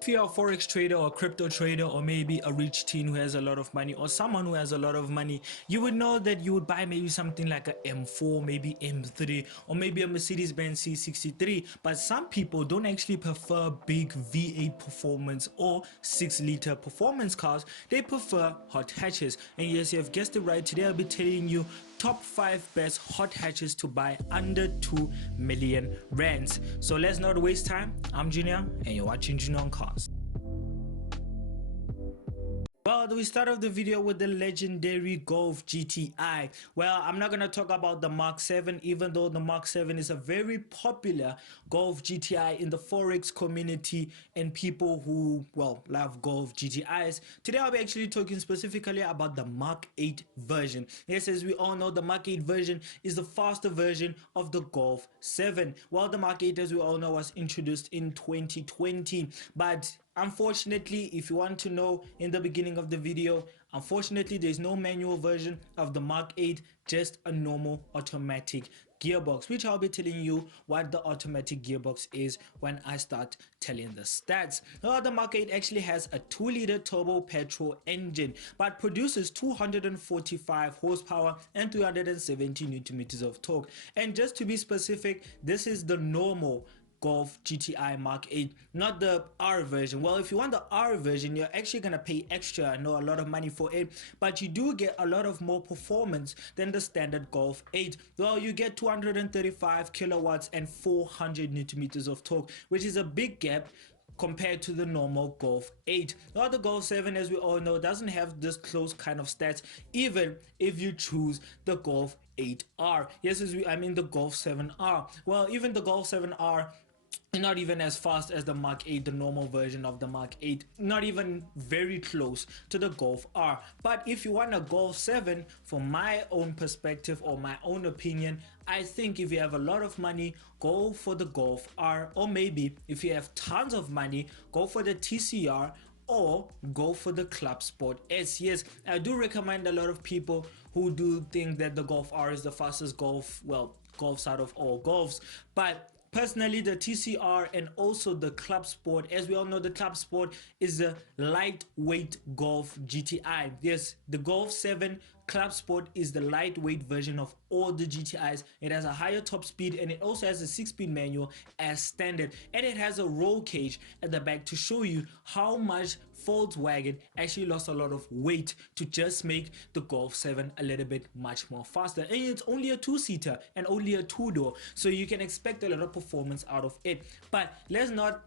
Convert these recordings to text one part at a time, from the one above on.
If you're a forex trader or crypto trader, or maybe a rich teen who has a lot of money, or someone who has a lot of money, you would know that you would buy maybe something like a M4, maybe M3, or maybe a Mercedes-Benz C63. But some people don't actually prefer big V8 performance or 6-liter performance cars. They prefer hot hatches. And yes, you have guessed it right. Today I'll be telling you top 5 best hot hatches to buy under 2 million rands. So let's not waste time. I'm Junior and you're watching Junior on Cars. Well, we start off the video with the legendary Golf GTI. Well, I'm not going to talk about the Mark 7, even though the Mark 7 is a very popular Golf GTI in the Forex community and people who, well, love Golf GTIs. Today, I'll be actually talking specifically about the Mark 8 version. Yes, as we all know, the Mark 8 version is the faster version of the Golf 7. Well, the Mark 8, as we all know, was introduced in 2020, but unfortunately, if you want to know in the beginning of the video, unfortunately there's no manual version of the Mark 8, just a normal automatic gearbox, which I'll be telling you what the automatic gearbox is when I start telling the stats. Now, the Mark 8 actually has a 2-liter turbo petrol engine, but produces 245 horsepower and 370 newton meters of torque. And just to be specific, this is the normal Golf GTI Mark 8, not the R version. Well, if you want the R version, you're actually gonna pay extra, I know, a lot of money for it, but you do get a lot of more performance than the standard Golf 8. Well, you get 235 kilowatts and 400 newton meters of torque, which is a big gap compared to the normal Golf 8. Now, the Golf 7, as we all know, doesn't have this close kind of stats, even if you choose the Golf 8R. Yes, I mean the Golf 7R. Well, even the Golf 7R, not even as fast as the Mark 8, the normal version of the Mark 8, not even very close to the Golf R. But if you want a Golf 7, from my own perspective or my own opinion, I think if you have a lot of money, go for the Golf R, or maybe if you have tons of money, go for the TCR or go for the Club Sport S. Yes, I do recommend a lot of people who do think that the Golf R is the fastest golf, well, golfs out of all golfs, but personally, the TCR and also the Club Sport, as we all know, the Club Sport is a lightweight Golf GTI. Yes, the Golf 7 Club Sport is the lightweight version of all the GTIs. It has a higher top speed and it also has a 6-speed manual as standard. And it has a roll cage at the back to show you how much Volkswagen actually lost a lot of weight to just make the Golf 7 a little bit much more faster. And it's only a 2-seater and only a 2-door. So you can expect a lot of performance out of it. But let's not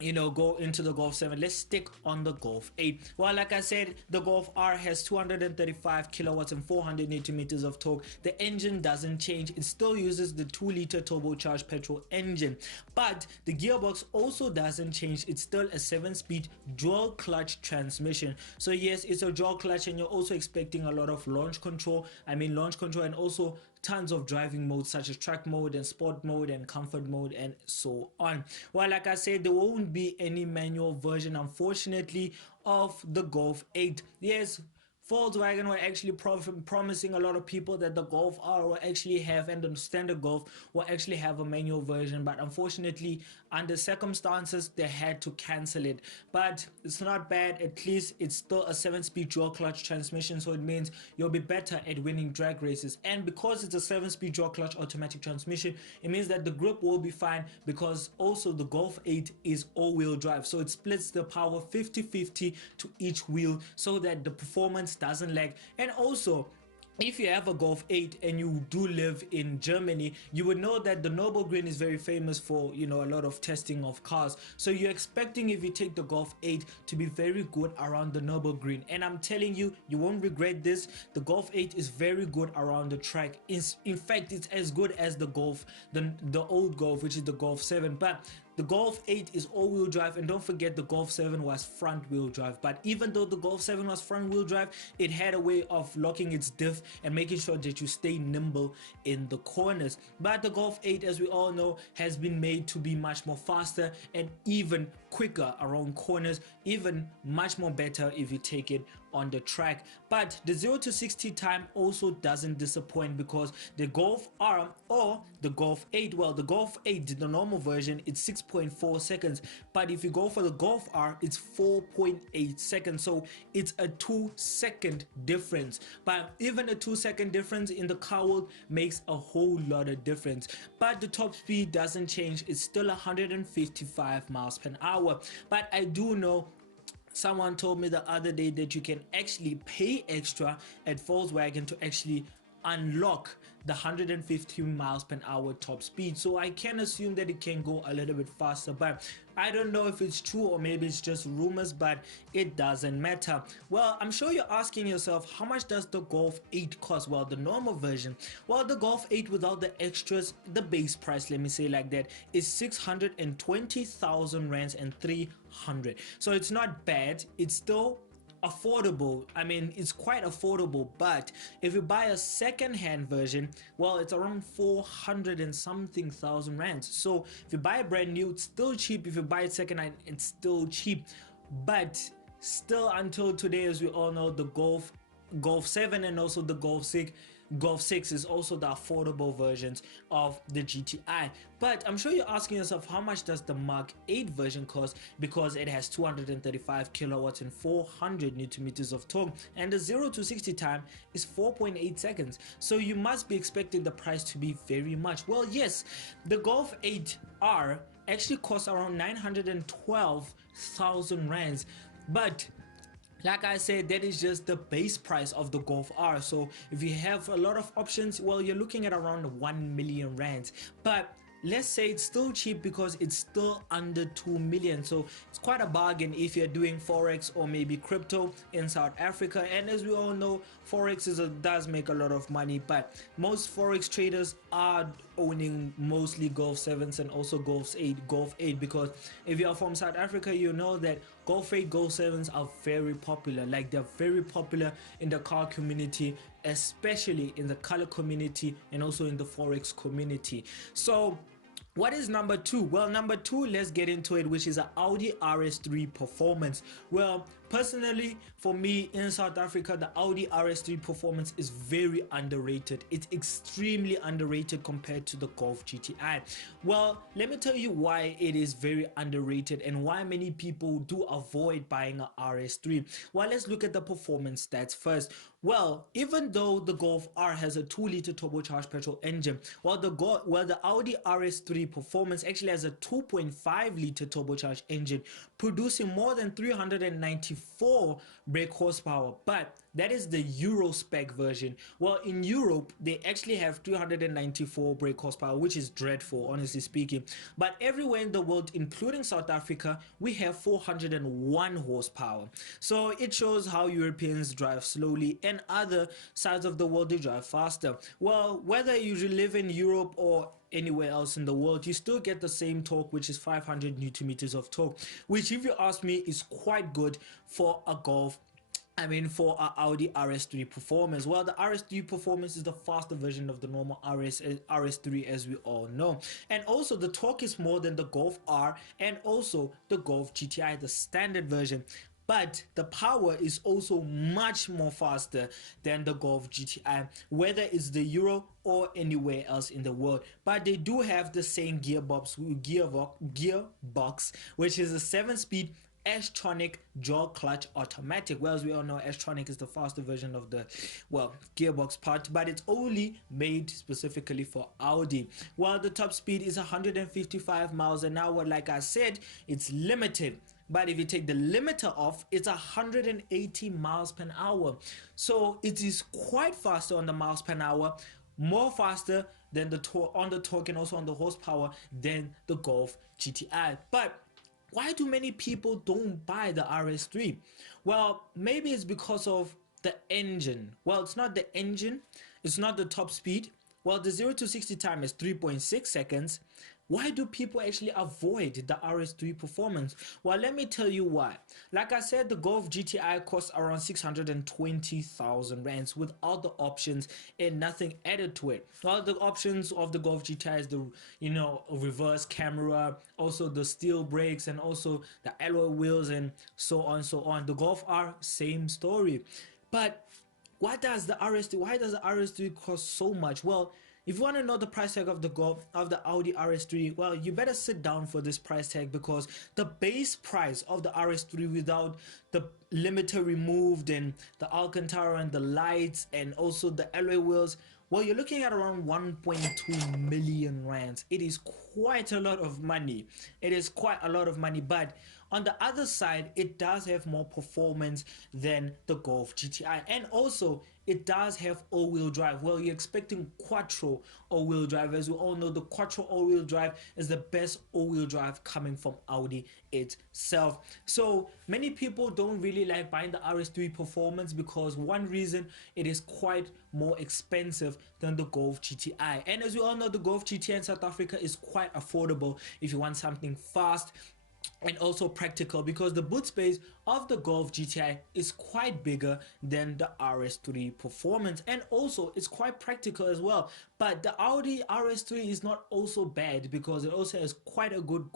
go into the Golf 7. Let's stick on the Golf 8. Well, like I said, the Golf R has 235 kilowatts and 400 newton meters of torque. The engine doesn't change. It still uses the 2-liter turbocharged petrol engine, but the gearbox also doesn't change. It's still a 7-speed dual clutch transmission. So yes, it's a dual clutch, and you're also expecting a lot of launch control, and also tons of driving modes such as track mode and sport mode and comfort mode and so on. Well, like I said, there won't be any manual version, unfortunately, of the Golf 8. Yes, Volkswagen were actually promising a lot of people that the Golf R will actually have, and the standard Golf will actually have, a manual version, but unfortunately under circumstances they had to cancel it. But it's not bad, at least it's still a 7-speed dual clutch transmission, so it means you'll be better at winning drag races. And because it's a 7-speed dual clutch automatic transmission, it means that the grip will be fine, because also the Golf 8 is all-wheel drive, so it splits the power 50-50 to each wheel so that the performance doesn't lag. And also, if you have a Golf 8 and you do live in Germany, you would know that the Nürburgring is very famous for, a lot of testing of cars. So you're expecting, if you take the Golf 8, to be very good around the Nürburgring. And I'm telling you, you won't regret this. The Golf 8 is very good around the track. In fact, it's as good as the Golf, the old Golf, which is the Golf 7. But the Golf 8 is all-wheel drive, and don't forget the Golf 7 was front-wheel drive. But even though the Golf 7 was front-wheel drive, it had a way of locking its diff and making sure that you stay nimble in the corners. But the Golf 8, as we all know, has been made to be much more faster and even quicker around corners, even much more better if you take it on the track. But the 0 to 60 time also doesn't disappoint, because the Golf R or the Golf 8, well, the Golf 8, the normal version, it's 6.4 seconds, but if you go for the Golf R, it's 4.8 seconds. So it's a 2-second difference, but even a 2-second difference in the car world makes a whole lot of difference. But the top speed doesn't change, it's still 155 miles per hour. But I do know, someone told me the other day that you can actually pay extra at Volkswagen to actually unlock the 150 miles per hour top speed. So I can assume that it can go a little bit faster, but I don't know if it's true or maybe it's just rumors, but it doesn't matter. Well, I'm sure you're asking yourself, how much does the Golf 8 cost? Well, the normal version, well, the Golf 8 without the extras, the base price, let me say like that, is 620,000 rands and 300. So it's not bad, it's still affordable. I mean, it's quite affordable, but if you buy a second-hand version, well, it's around 400 and something thousand rands. So if you buy a brand new, it's still cheap. If you buy it second-hand, it's still cheap. But still, until today, as we all know, the Golf 7 and also the Golf 6 is also the affordable versions of the GTI. But I'm sure you're asking yourself, how much does the Mark 8 version cost? Because it has 235 kilowatts and 400 newton meters of torque, and the 0 to 60 time is 4.8 seconds. So you must be expecting the price to be very much. Well, yes, the Golf 8R actually costs around 912,000 rands, but like I said, that is just the base price of the Golf R. So if you have a lot of options, well, you're looking at around 1 million rands. But let's say it's still cheap because it's still under 2 million. So it's quite a bargain if you're doing Forex or maybe crypto in South Africa. And as we all know, Forex does make a lot of money, but most Forex traders are owning mostly Golf 7s and also Golf 8, because if you're from South Africa, you know that Golf 8, Golf 7s are very popular. Like, they're very popular in the car community, especially in the color community and also in the Forex community. So what is number 2? Well, number 2, let's get into it, which is an Audi RS3 Performance. Well, personally, for me in South Africa, the Audi RS3 Performance is very underrated. It's extremely underrated compared to the Golf GTI. Well, let me tell you why it is very underrated and why many people do avoid buying an RS3. Well, let's look at the performance stats first. Well, even though the Golf R has a 2-liter turbocharged petrol engine, while the Audi RS3 Performance actually has a 2.5-liter turbocharged engine, producing more than 394 brake horsepower. But that is the Euro spec version. Well, in Europe, they actually have 394 brake horsepower, which is dreadful, honestly speaking. But everywhere in the world, including South Africa, we have 401 horsepower. So it shows how Europeans drive slowly and other sides of the world, they drive faster. Well, whether you live in Europe or anywhere else in the world, you still get the same torque, which is 500 newton meters of torque, which, if you ask me, is quite good for a for our Audi RS3 Performance. Well, the RS3 Performance is the faster version of the normal RS3, as we all know. And also the torque is more than the Golf R and also the Golf GTI, the standard version. But the power is also much more faster than the Golf GTI, whether it's the Euro or anywhere else in the world. But they do have the same gearbox, which is a 7-speed S-tronic jaw clutch automatic. Well, as we all know, S-tronic is the faster version of the gearbox part, but it's only made specifically for Audi. While the top speed is 155 miles an hour, like I said, it's limited. But if you take the limiter off, it's 180 miles per hour. So it is quite faster on the miles per hour, more faster than the torque and also on the horsepower than the Golf GTI. But why do many people don't buy the RS3? Well, maybe it's because of the engine. Well, it's not the engine, it's not the top speed. Well, the 0 to 60 time is 3.6 seconds, why do people actually avoid the RS3 performance? Well, let me tell you why. Like I said, the Golf GTI costs around 620,000 rands without the options and nothing added to it. Well, the options of the Golf GTI is the reverse camera, also the steel brakes, and also the alloy wheels, and so on, so on. The Golf R, same story. But why does the RS3 cost so much? Well, if you want to know the price tag of the Audi RS3, well, you better sit down for this price tag, because the base price of the RS3 without the limiter removed and the Alcantara and the lights and also the alloy wheels, well, you're looking at around 1.2 million rands. It is quite a lot of money. It is quite a lot of money, but on the other side, it does have more performance than the Golf GTI, and also it does have all-wheel drive. Well, you're expecting quattro all-wheel drive. As we all know, the quattro all-wheel drive is the best all-wheel drive coming from Audi itself. So many people don't really like buying the RS3 performance, because one reason, it is quite more expensive than the Golf GTI. And as we all know, the Golf GTI in South Africa is quite affordable if you want something fast and also practical, because the boot space of the Golf GTI is quite bigger than the RS3 performance, and also it's quite practical as well. But the Audi RS3 is not also bad, because it also has quite a good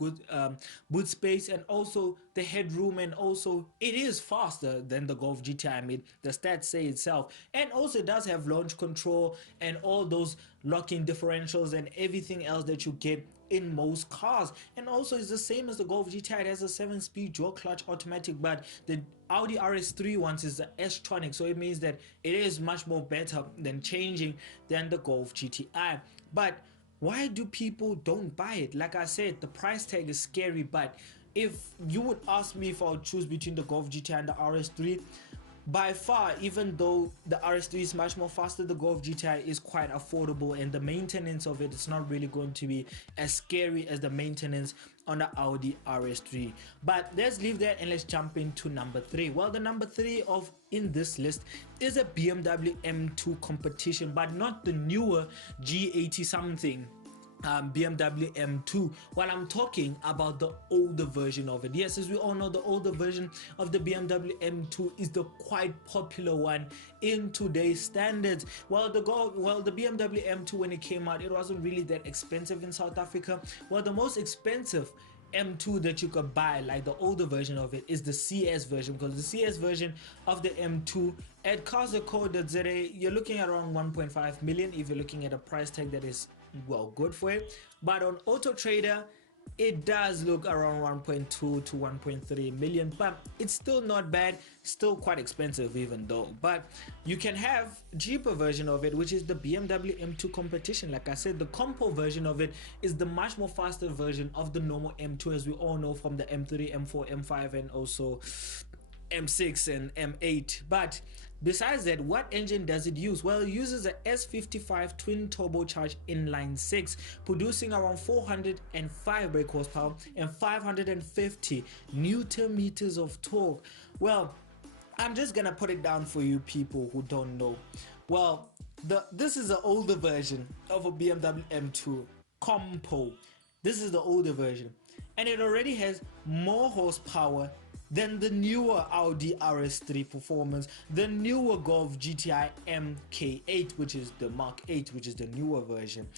boot space, and also the headroom, and also it is faster than the Golf GTI. I mean, the stats say itself, and also it does have launch control and all those locking differentials and everything else that you get in most cars. And also it's the same as the Golf GTI. It has a 7-speed dual clutch automatic, but the Audi RS3 ones is the S-tronic, so it means that it is much more better than changing than the Golf GTI. But why do people don't buy it? Like I said, the price tag is scary. But if you would ask me if I would choose between the Golf GTI and the RS3, by far, even though the RS3 is much more faster, the Golf GTI is quite affordable, and the maintenance of it is not really going to be as scary as the maintenance on the Audi RS3. But let's leave that and let's jump into number 3. Well, the number 3 of in this list is a BMW M2 competition, but not the newer G80 something BMW M2, while I'm talking about the older version of it. Yes, as we all know, the older version of the BMW M2 is the quite popular one in today's standards. Well, the BMW M2, when it came out, it wasn't really that expensive in South Africa. Well, the most expensive M2 that you could buy, like the older version of it, is the CS version, because the CS version of the M2 at Casa Code ZA, you're looking at around 1.5 million if you're looking at a price tag that is well good for it. But on Auto Trader, it does look around 1.2 to 1.3 million, but it's still not bad, still quite expensive even though. But you can have a cheaper version of it, which is the BMW M2 competition. Like I said, the compo version of it is the much more faster version of the normal M2, as we all know from the M3, M4, M5, and also M6 and M8. But besides that, what engine does it use? Well, it uses a S55 twin turbocharged inline 6, producing around 405 brake horsepower and 550 newton meters of torque. Well, I'm just gonna put it down for you people who don't know. Well, this is the older version of a BMW M2 compo. This is the older version, and it already has more horsepower than the newer Audi RS3 performance, the newer Golf GTI MK8, which is the Mark 8, which is the newer version.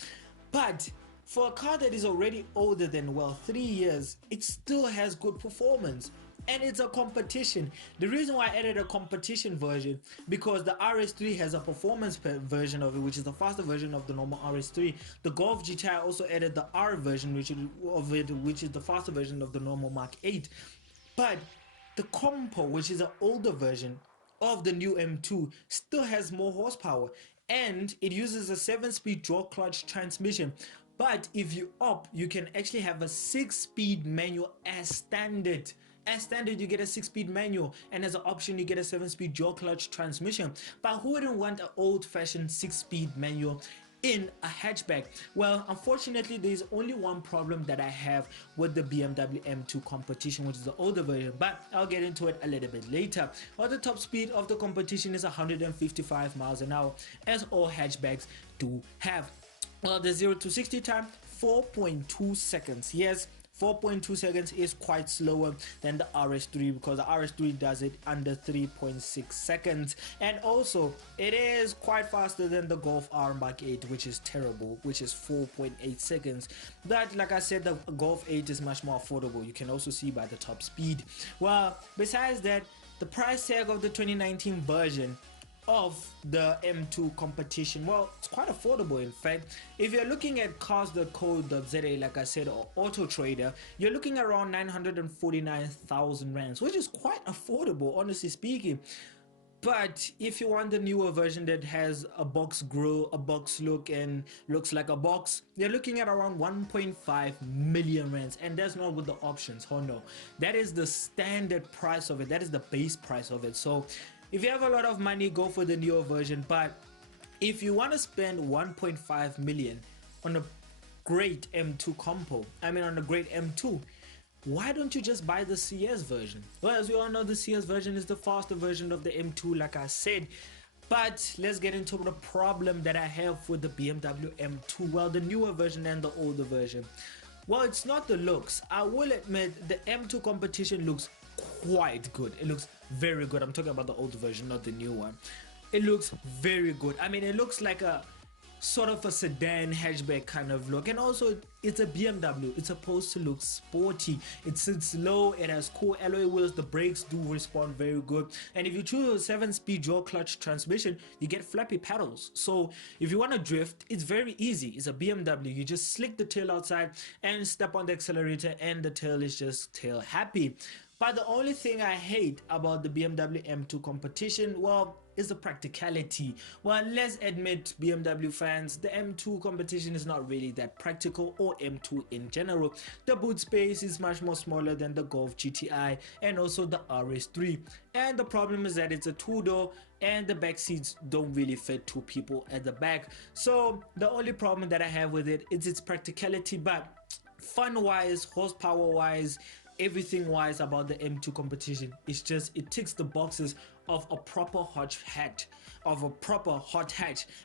But for a car that is already older than, well, 3 years, it still has good performance. And it's a competition. The reason why I added a competition version, because the RS3 has a performance version of it, which is the faster version of the normal RS3. The Golf GTI also added the R version, which is the faster version of the normal Mark 8. But the compo, which is an older version of the new M2, still has more horsepower, and it uses a 7-speed dual clutch transmission. But if you opt, you can actually have a 6-speed manual as standard. As standard, you get a 6-speed manual, and as an option, you get a 7-speed dual clutch transmission. But who wouldn't want an old-fashioned 6-speed manual in a hatchback? Well, unfortunately, there's only one problem that I have with the BMW M2 competition, which is the older version, but I'll get into it a little bit later. Well, the top speed of the competition is 155 miles an hour, as all hatchbacks do have. Well, the 0 to 60 time, 4.2 seconds. Yes, 4.2 seconds is quite slower than the RS3 because the RS3 does it under 3.6 seconds, and also it is quite faster than the Golf R Mark 8, which is terrible, which is 4.8 seconds. But like I said, the Golf 8 is much more affordable. You can also see by the top speed. Well, besides that, the price tag of the 2019 version of the M2 competition, well, it's quite affordable. In fact, if you're looking at cars.co.za, like I said, or Auto Trader, you're looking around 949,000 rands, which is quite affordable, honestly speaking. But if you want the newer version that has a box grill, a box look, and looks like a box, you're looking at around 1.5 million rands, and that's not with the options. Oh no, that is the standard price of it. That is the base price of it. So if you have a lot of money, go for the newer version. But if you want to spend 1.5 million on a great M2 compo, on a great M2, why don't you just buy the CS version? Well, as we all know, the CS version is the faster version of the M2, like I said. But let's get into the problem that I have with the BMW M2. Well, the newer version and the older version. Well, it's not the looks. I will admit the M2 competition looks quite good. It looks very good. I'm talking about the old version, not the new one. It looks very good. It looks like a sort of a sedan hatchback kind of look, and also it's a BMW. It's supposed to look sporty. It sits low, it has cool alloy wheels, the brakes do respond very good, and if you choose a 7-speed dual clutch transmission, you get flappy pedals. So if you want to drift, it's very easy. It's a BMW. You just slick the tail outside and step on the accelerator, and the tail is just tail happy. But the only thing I hate about the BMW M2 competition, well, is the practicality. Well, let's admit, BMW fans, the M2 competition is not really that practical, or M2 in general. The boot space is much more smaller than the Golf GTI and also the RS3. And the problem is that it's a two-door and the back seats don't really fit two people at the back. So the only problem that I have with it is its practicality, but fun-wise, horsepower-wise, everything wise about the M2 competition, it's just, it ticks the boxes of a proper hot hatch,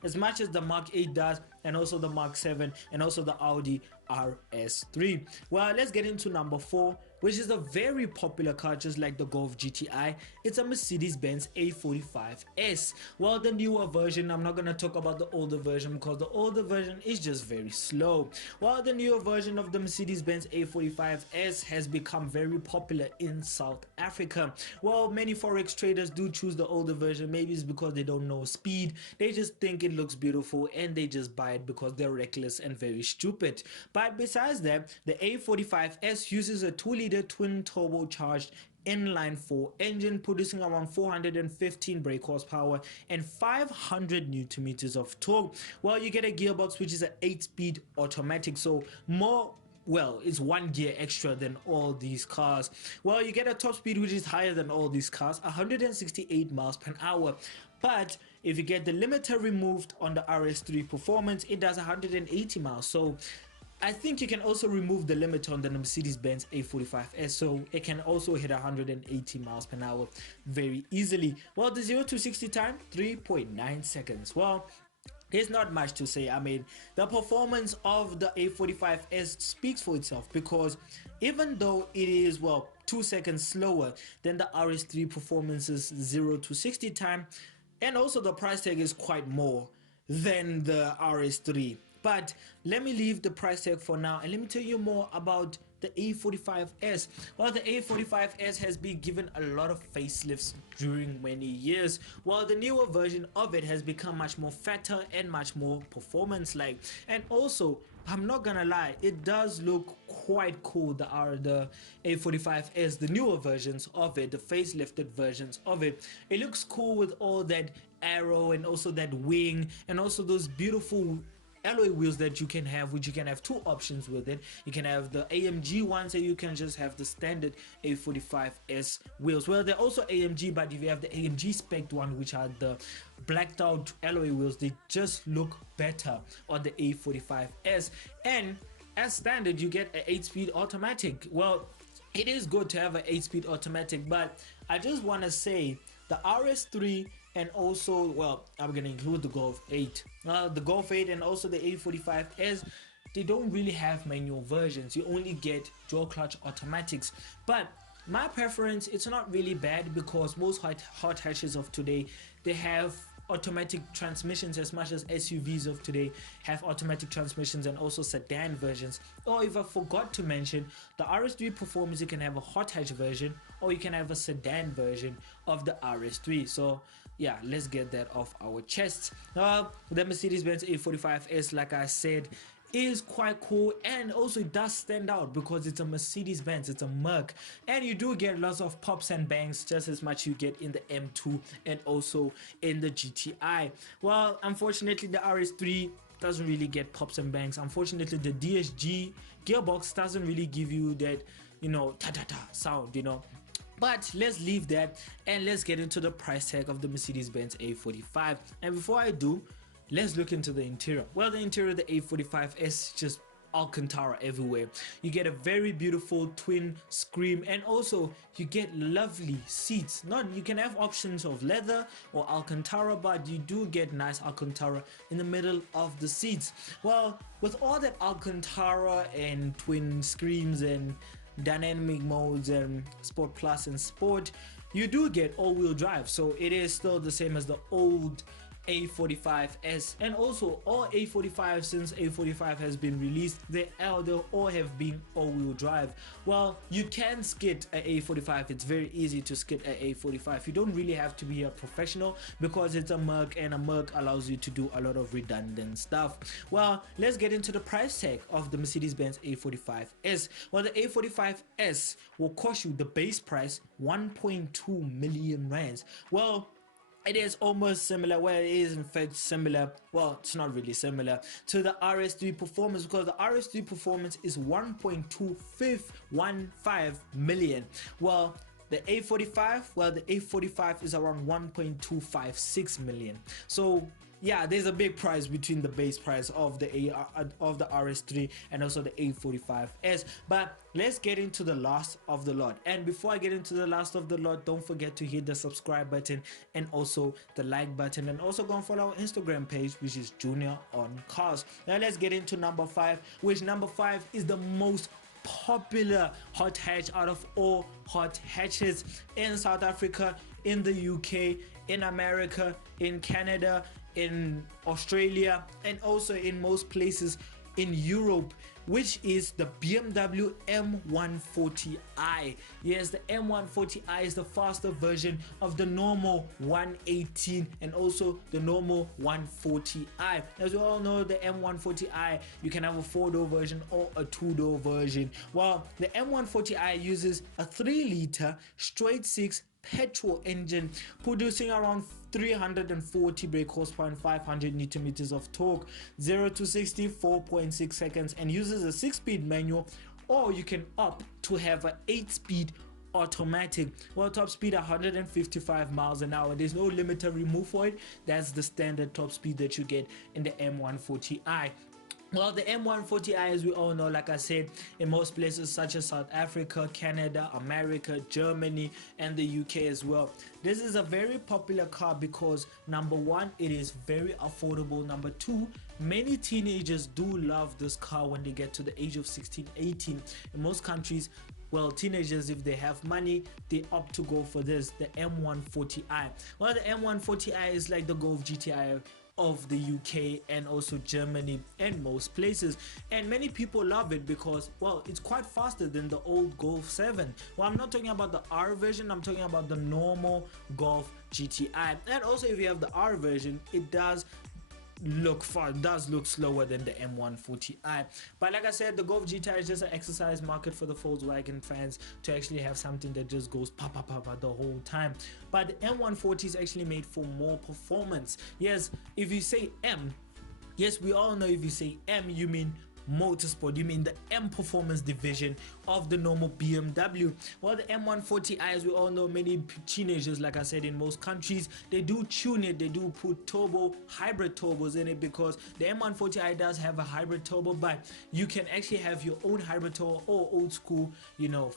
as much as the Mark 8 does, and also the Mark 7, and also the Audi RS3. Well, let's get into number 4, which is a very popular car just like the Golf GTI. It's a Mercedes-Benz A45S. Well, the newer version, I'm not going to talk about the older version because the older version is just very slow. Well, the newer version of the Mercedes-Benz A45S has become very popular in South Africa. Well, many forex traders do choose the older version. Maybe it's because they don't know speed, they just think it looks beautiful and they just buy it because they're reckless and very stupid. But besides that, the A45S uses a 2-liter twin turbocharged inline-4 engine, producing around 415 brake horsepower and 500 newton meters of torque. Well, you get a gearbox which is an 8-speed automatic, so more, well, it's 1 gear extra than all these cars. Well, you get a top speed which is higher than all these cars, 168 miles per hour. But if you get the limiter removed on the RS3 Performance, it does 180 miles. So I think you can also remove the limiter on the Mercedes-Benz A45S, so it can also hit 180 miles per hour very easily. Well, the 0 to 60 time, 3.9 seconds. Well, there's not much to say. The performance of the A45S speaks for itself, because even though it is, well, 2 seconds slower than the RS3 Performance's 0 to 60 time, and also the price tag is quite more than the RS3. But let me leave the price tag for now and let me tell you more about the A45S. Well, the A45S has been given a lot of facelifts during many years, while the newer version of it has become much more fatter and much more performance-like. And also, I'm not gonna lie, it does look quite cool, the A45S, the newer versions of it, the facelifted versions of it. It looks cool with all that arrow and also that wing and also those beautiful alloy wheels that you can have, which you can have 2 options with it. You can have the AMG ones, or you can just have the standard A45S wheels. Well, they're also AMG, but if you have the AMG spec one, which are the blacked out alloy wheels, they just look better on the A45S. And as standard, you get an 8-speed automatic. Well, it is good to have an 8-speed automatic, but I just want to say the RS3 and also, well, I'm going to include the Golf 8. The Golf 8 and also the A45S, they don't really have manual versions. You only get dual clutch automatics. But my preference, it's not really bad, because most hot hatches of today, they have automatic transmissions, as much as SUVs of today have automatic transmissions, and also sedan versions. Or if I forgot to mention, the RS3 Performance, you can have a hot hatch version, or you can have a sedan version of the RS3. So yeah, let's get that off our chests. The Mercedes-Benz A45S, like I said, is quite cool, and also it does stand out because it's a Mercedes-Benz, it's a Merc, and you do get lots of pops and bangs, just as much you get in the M2 and also in the GTI. Well, unfortunately the RS3 doesn't really get pops and bangs. Unfortunately the DSG gearbox doesn't really give you that, you know, ta-ta-ta sound, you know. But let's leave that and let's get into the price tag of the Mercedes-Benz A45. And before I do, let's look into the interior. Well, the interior of the A45S, just Alcantara everywhere. You get a very beautiful twin screen, and also you get lovely seats. You can have options of leather or Alcantara, but you do get nice Alcantara in the middle of the seats. Well, with all that Alcantara and twin screens and dynamic modes and Sport Plus and Sport, you do get all-wheel drive, so it is still the same as the old A45S. And also all A45, since A45 has been released, they'll all have been all-wheel drive. Well, you can skid a A45. It's very easy to skid a A45. You don't really have to be a professional, because it's a Merc, and a Merc allows you to do a lot of redundant stuff. Well, let's get into the price tag of the Mercedes-Benz A45S. Well, the A45S will cost you, the base price, 1.2 million rands. Well, it is almost similar, well, it is in fact similar, well, it's not really similar, to the RS3 Performance, because the RS3 Performance is 1.2515 million. Well, the A45, well, the A45 is around 1.256 million. So yeah, there's a big price between the base price of the RS3 and also the A45S. But let's get into the last of the lot. And before I get into the last of the lot, don't forget to hit the subscribe button and also the like button, and also go and follow our Instagram page, which is Junior on Cars. Now let's get into number 5, which number 5 is the most popular hot hatch out of all hot hatches in South Africa, in the UK, in America, in Canada, in Australia, and also in most places in Europe, which is the BMW M140i. Yes, the M140i is the faster version of the normal 118 and also the normal 140i. As we all know, the M140i, you can have a 4-door version or a 2-door version. Well, the M140i uses a 3-liter straight 6 petrol engine, producing around 340 brake horsepower and 500 newton meters of torque, 0 to 60 4.6 seconds, and uses a 6-speed manual, or you can opt to have an 8-speed automatic. Well, top speed 155 miles an hour. There's no limiter removed for it. That's the standard top speed that you get in the M140i. Well, the M140i, as we all know, like I said, in most places such as South Africa, Canada, America, Germany, and the UK as well. This is a very popular car because, number one, it is very affordable. Number two, many teenagers do love this car when they get to the age of 16, 18. In most countries, well, teenagers, if they have money, they opt to go for this, the M140i. Well, the M140i is like the Golf GTI of the UK and also Germany and most places, and many people love it because, well, it's quite faster than the old Golf 7. Well, I'm not talking about the R version, I'm talking about the normal Golf GTI. And also, if you have the R version, it does look slower than the M140i. But like I said, the Golf GTI is just an exercise market for the Volkswagen fans to actually have something that just goes pa pa pa pa the whole time. But the M140 is actually made for more performance. Yes, if you say M, yes, we all know if you say M, you mean motorsport, you mean the M performance division of the normal BMW. Well, the M140i, as we all know, many teenagers, like I said, in most countries, they do tune it, they do put turbo, hybrid turbos in it, because the M140i does have a hybrid turbo, but you can actually have your own hybrid turbo or old school, you know,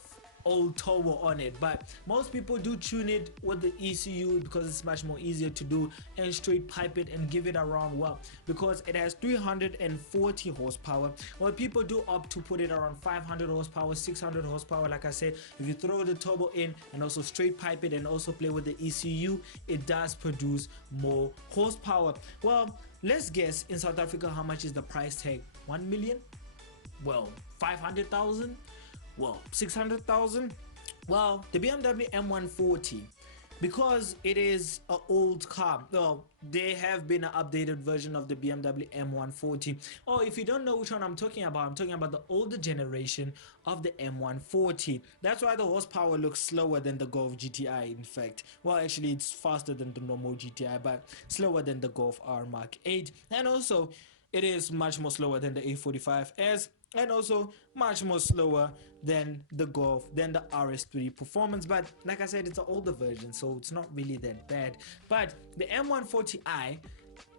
old turbo on it, but most people do tune it with the ECU because it's much more easier to do, and straight pipe it and give it around well, because it has 340 horsepower. Well, people do opt to put it around 500 horsepower, 600 horsepower. Like I said, if you throw the turbo in and also straight pipe it and also play with the ECU, it does produce more horsepower. Well, let's guess in South Africa how much is the price tag. 1 million? Well, 500,000? Well, 600,000? Well, the BMW M140, because it is an old car, well, there have been an updated version of the BMW M140. Oh, if you don't know which one I'm talking about the older generation of the M140. That's why the horsepower looks slower than the Golf GTI, in fact. Well, actually, it's faster than the normal GTI, but slower than the Golf R Mark 8. And also, it is much more slower than the A45S, and also much more slower than the RS3 Performance. But like I said, it's an older version, so it's not really that bad. But the M140i,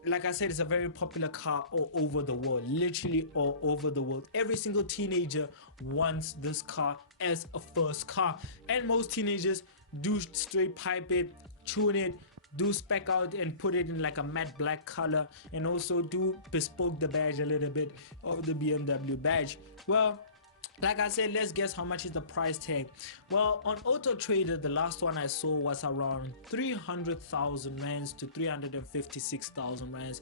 like I said, it's a very popular car all over the world, literally all over the world. Every single teenager wants this car as a first car, and most teenagers do straight pipe it, tune it, do spec out and put it in like a matte black color, and also do bespoke the badge a little bit of the BMW badge. Well, like I said, let's guess how much is the price tag. Well, on Auto Trader, the last one I saw was around 300,000 rands to 356,000 rands,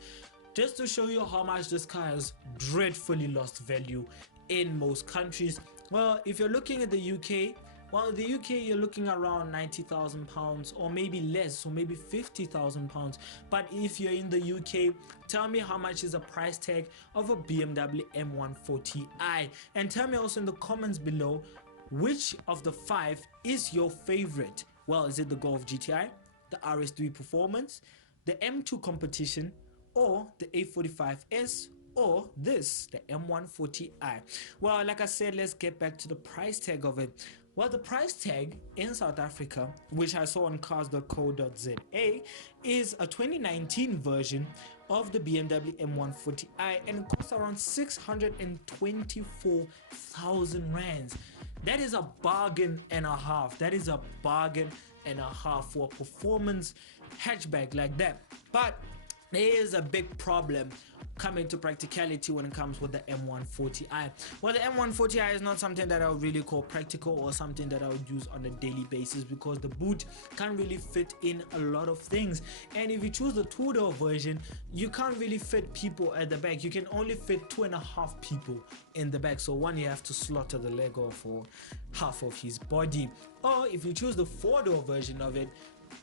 just to show you how much this car has dreadfully lost value in most countries. Well, if you're looking at the UK, well, in the UK, you're looking around 90,000 pounds, or maybe less, or maybe 50,000 pounds. But if you're in the UK, tell me how much is the price tag of a BMW M140i. And tell me also in the comments below, which of the 5 is your favorite? Well, is it the Golf GTI, the RS3 Performance, the M2 Competition, or the A45S, or this, the M140i? Well, like I said, let's get back to the price tag of it. Well, the price tag in South Africa, which I saw on cars.co.za, is a 2019 version of the BMW M140i, and it costs around 624,000 rands. That is a bargain and a half. That is a bargain and a half for a performance hatchback like that. But there is a big problem coming to practicality when it comes with the M140i. Well, the M140i is not something that I would really call practical or something that I would use on a daily basis, because the boot can't really fit in a lot of things. And if you choose the two-door version, you can't really fit people at the back. You can only fit 2.5 people in the back. So one, you have to slaughter the leg off for half of his body. Or if you choose the four-door version of it,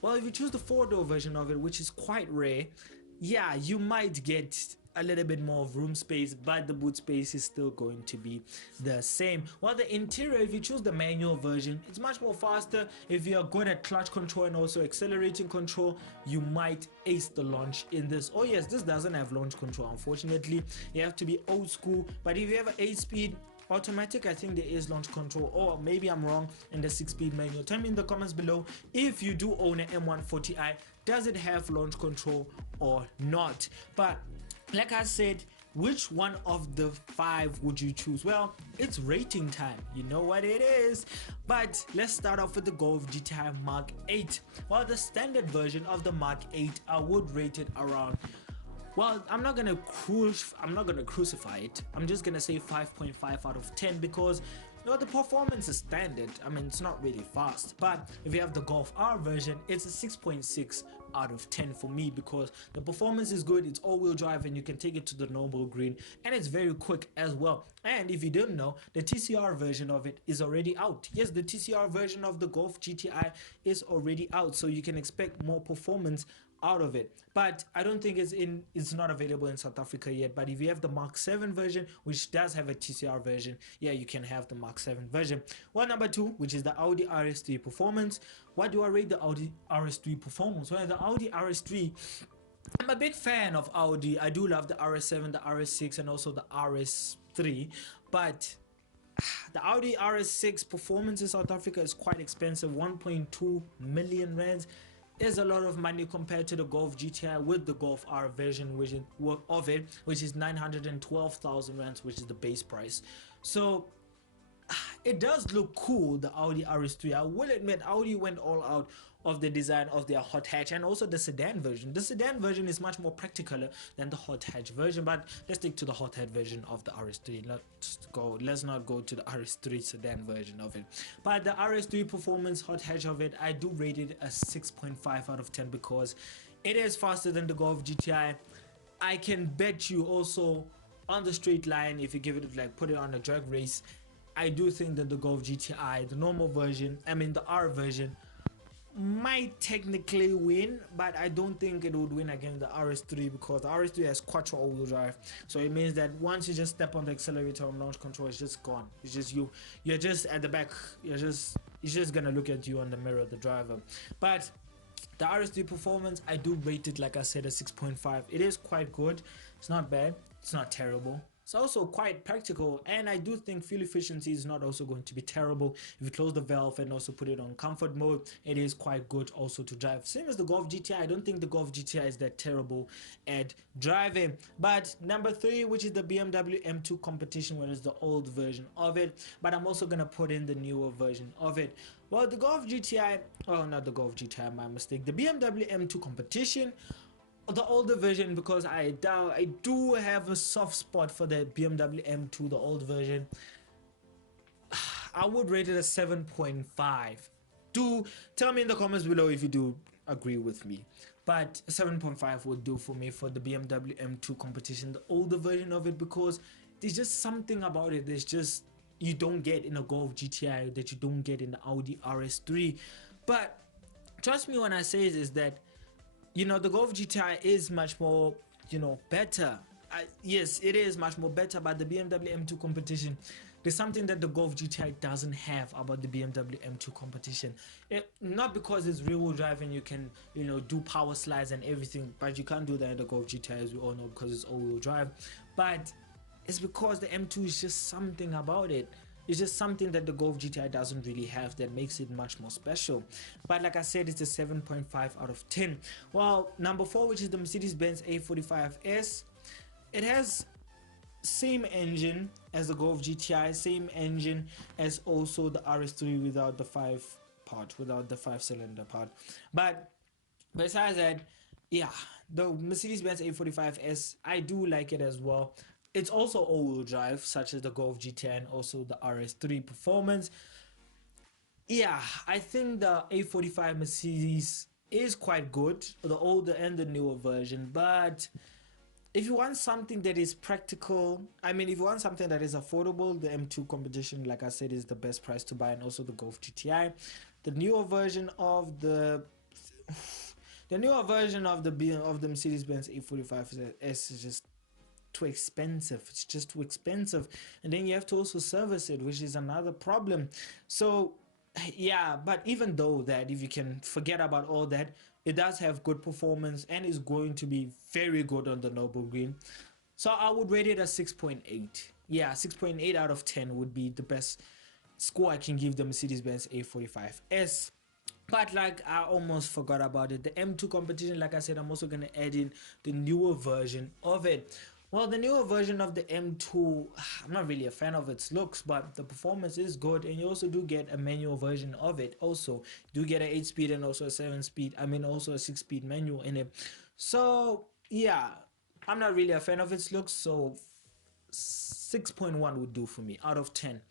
well, if you choose the four-door version of it, which is quite rare, yeah, you might get a little bit more of room space, but the boot space is still going to be the same. While the interior, if you choose the manual version, it's much more faster. If you're good at clutch control and also accelerating control, you might ace the launch in this. Oh yes, this doesn't have launch control, unfortunately. You have to be old school, but if you have an 8-speed automatic, I think there is launch control, or maybe I'm wrong, in the 6-speed manual. Tell me in the comments below, if you do own an M140i, does it have launch control or not? But like I said, which one of the 5 would you choose? Well, it's rating time, you know what it is. But let's start off with the Golf GTI Mark 8. Well, the standard version of the Mark 8, I would rate it around, well, I'm not gonna crucify it. I'm just gonna say 5.5 out of 10, because well, the performance is standard. I mean, it's not really fast. But if you have the Golf R version, it's a 6.6 out of 10 for me, because the performance is good. It's all-wheel drive, and you can take it to the normal green, and it's very quick as well. And if you didn't know, the TCR version of it is already out. Yes, the TCR version of the Golf GTI is already out, so you can expect more performance out of it. But I don't think it's not available in South Africa yet. But if you have the Mark 7 version, which does have a TCR version, yeah, you can have the Mark 7 version. Well, number 2, which is the Audi RS3 Performance. What do I rate the Audi RS3 Performance? Well, the Audi RS3, I'm a big fan of Audi. I do love the RS7, the RS6, and also the RS3, but the Audi RS6 Performance in South Africa is quite expensive. 1.2 million rands is a lot of money compared to the Golf GTI with the Golf R version, which is 912,000 rands, which is the base price. So it does look cool, the Audi RS3. I will admit, Audi went all out of the design of their hot hatch, and also the sedan version. The sedan version is much more practical than the hot hatch version, but let's stick to the hot hatch version of the RS3. Let's not go to the RS3 sedan version of it. But the RS3 performance hot hatch of it, I do rate it a 6.5 out of 10 because it is faster than the Golf GTI. I can bet you also on the straight line, if you give it, like, put it on a drag race, I do think that the Golf GTI, the normal version, I mean the R version, might technically win, but I don't think it would win against the RS3 because the RS3 has quattro all-wheel drive. So it means that once you just step on the accelerator or launch control, it's just gone. It's just you're just at the back. It's just gonna look at you on the mirror, the driver. But the RS3 performance, I do rate it, like I said, a 6.5. It is quite good. It's not bad. It's not terrible. It's also quite practical, and I do think fuel efficiency is not also going to be terrible. If you close the valve and also put it on comfort mode, it is quite good also to drive. Same as the Golf GTI, I don't think the Golf GTI is that terrible at driving. But number 3, which is the BMW M2 competition, where is the old version of it, but I'm also gonna put in the newer version of it. Well, the Golf GTI, oh, not the Golf GTI, my mistake, the BMW M2 competition, the older version, because I do have a soft spot for the BMW M2, the old version. I would rate it a 7.5. Do tell me in the comments below if you do agree with me, but 7.5 would do for me for the BMW M2 competition, the older version of it, because there's just something about it there's just you don't get in a Golf GTI that you don't get in the Audi RS3. But trust me when I say this, that the Golf GTI is much more, better. Yes, it is much more better, but the BMW M2 competition, there's something that the Golf GTI doesn't have about the BMW M2 competition. Not because it's rear-wheel drive and you can, do power slides and everything, but you can't do that in the Golf GTI, as we all know, because it's all-wheel drive. But it's because the M2 is just something about it. It's just something that the Golf GTI doesn't really have that makes it much more special. But like I said, it's a 7.5 out of 10. Well, number 4, which is the Mercedes-Benz A45S, it has same engine as the Golf GTI, same engine as also the RS3 without the 5-cylinder part. But besides that, yeah, the Mercedes-Benz A45S, I do like it as well. It's also all-wheel drive, such as the Golf GTI and also the RS3 performance. Yeah, I think the A45 Mercedes is quite good, the older and the newer version. But if you want something that is practical, if you want something that is affordable, the M2 competition, like I said, is the best price to buy, and also the Golf GTI. The newer version of the Mercedes-Benz A45S is just too expensive. It's just too expensive, and then you have to also service it, which is another problem. So yeah, but even though that, if you can forget about all that, it does have good performance and is going to be very good on the Nürburgring. So I would rate it a 6.8. Yeah, 6.8 out of 10 would be the best score I can give the Mercedes-Benz A45S. But like I almost forgot about it, the M2 competition, like I said, I'm also going to add in the newer version of it. Well, the newer version of the M2, I'm not really a fan of its looks, but the performance is good, and you also do get a manual version of it. Also, you do get an 8-speed and also a 7-speed, also a 6-speed manual in it. So yeah, I'm not really a fan of its looks, so 6.1 would do for me out of 10.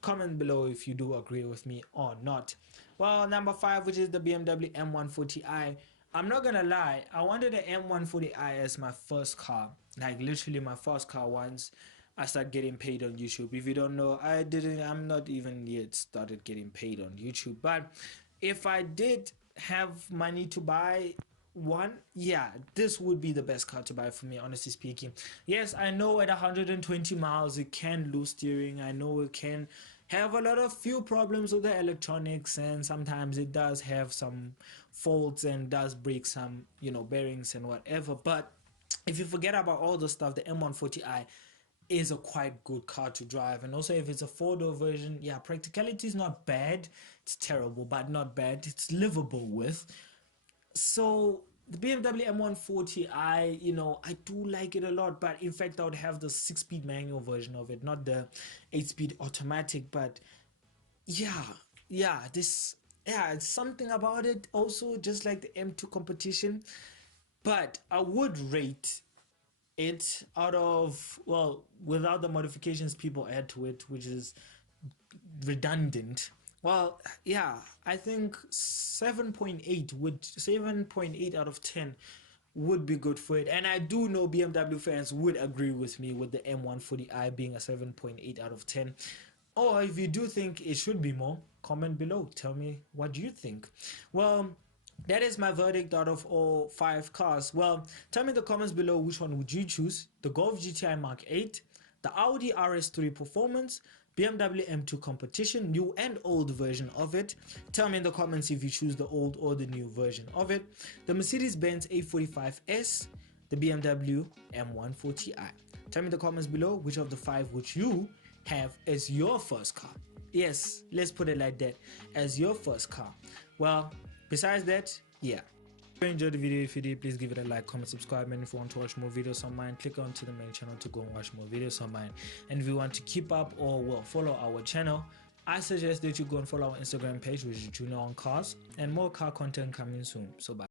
Comment below if you do agree with me or not. Well, number 5, which is the BMW M140i. I'm not gonna lie, I wanted the M140i as my first car, like literally my first car once I started getting paid on YouTube. If you don't know, I'm not even yet started getting paid on YouTube, but if I did have money to buy one, yeah, this would be the best car to buy for me, honestly speaking. Yes, I know at 120 miles it can lose steering. I know it can have a lot of few problems with the electronics, and sometimes it does have some faults and does break some bearings and whatever. But if you forget about all the stuff, the M140i is a quite good car to drive. And also, if it's a 4-door version, yeah, practicality is not bad. It's terrible, but not bad. It's livable with. So the BMW M140i, you know, I do like it a lot, but in fact I would have the 6-speed manual version of it, not the 8-speed automatic. But yeah, it's something about it also, just like the M2 competition. But I would rate it out of, well, without the modifications people add to it, which is redundant. Well, yeah, I think 7.8 out of 10 would be good for it. And I do know BMW fans would agree with me with the M140i being a 7.8 out of 10. Or if you do think it should be more, comment below. Tell me what you think. Well, that is my verdict out of all 5 cars. Well, tell me in the comments below, which one would you choose? The Golf GTI Mark 8, the Audi RS3 Performance, BMW M2 Competition, new and old version of it. Tell me in the comments if you choose the old or the new version of it. The Mercedes-Benz A45S, the BMW M140i. Tell me in the comments below, which of the 5 would you have as your first car? Yes, let's put it like that, as your first car. Well, besides that, yeah. If you enjoyed the video, if you did, please give it a like, comment, subscribe, and if you want to watch more videos on mine, click on to the main channel to go and watch more videos on mine. And if you want to keep up or, well, follow our channel, I suggest that you go and follow our Instagram page, which is Junior on Cars, and more car content coming soon. So bye.